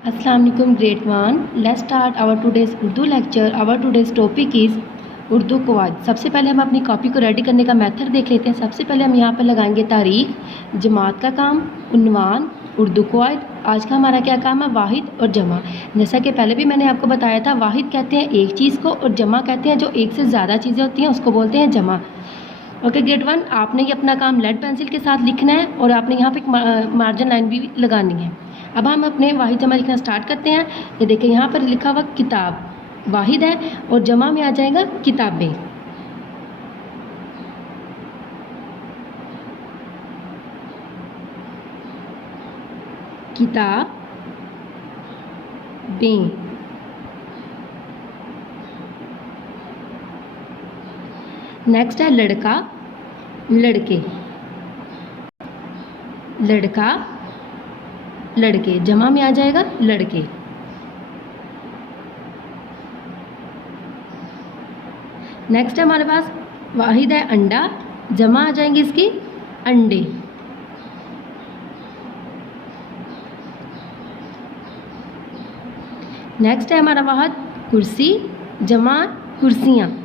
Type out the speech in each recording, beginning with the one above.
अस्सलाम वालेकुम grade 1। Let's start our today's Urdu lecture. Our today's topic is Urdu कवायद। सबसे पहले हम अपनी कॉपी को रेडी करने का मेथड देख लेते हैं। सबसे पहले हम यहाँ पर लगाएंगे तारीख, जमात का काम, उन्वान, उर्दू कवायद। आज का हमारा क्या काम है? वाहिद और जमा। जैसा कि पहले भी मैंने आपको बताया था, वाहिद कहते हैं एक चीज़ को और जमा कहते हैं जो एक से ज़्यादा चीज़ें होती हैं उसको बोलते हैं जमा। ओके ग्रेड 1, आपने ये अपना काम लेड पेंसिल के साथ लिखना है और आपने यहाँ पे एक मार्जिन लाइन भी लगानी है। अब हम अपने वाहिद जमा लिखना स्टार्ट करते हैं। ये देखिए यहाँ पर लिखा हुआ किताब वाहिद है और जमा में आ जाएगा किताबें। किताबें। नेक्स्ट है लड़का, लड़के, लड़का, लड़के, जमा में आ जाएगा लड़के। नेक्स्ट है हमारे पास वाहिद है अंडा, जमा आ जाएंगे इसकी अंडे। नेक्स्ट है हमारा वाहिद कुर्सी, जमा कुर्सियाँ।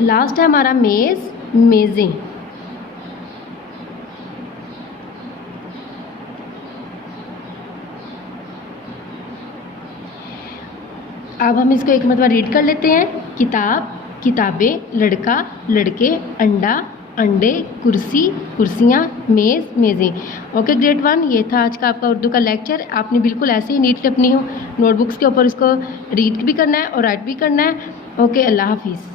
लास्ट है हमारा मेज़, मेज़ें। अब हम इसको एक मरतबा रीड कर लेते हैं। किताब, किताबें, लड़का, लड़के, अंडा, अंडे, कुर्सी, कुर्सियाँ, मेज़, मेज़ें। ओके ग्रेड 1, ये था आज का आपका उर्दू का लेक्चर। आपने बिल्कुल ऐसे ही नीटली अपनी नोटबुक्स के ऊपर इसको रीड भी करना है और राइट भी करना है। ओके, अल्लाह हाफिज़।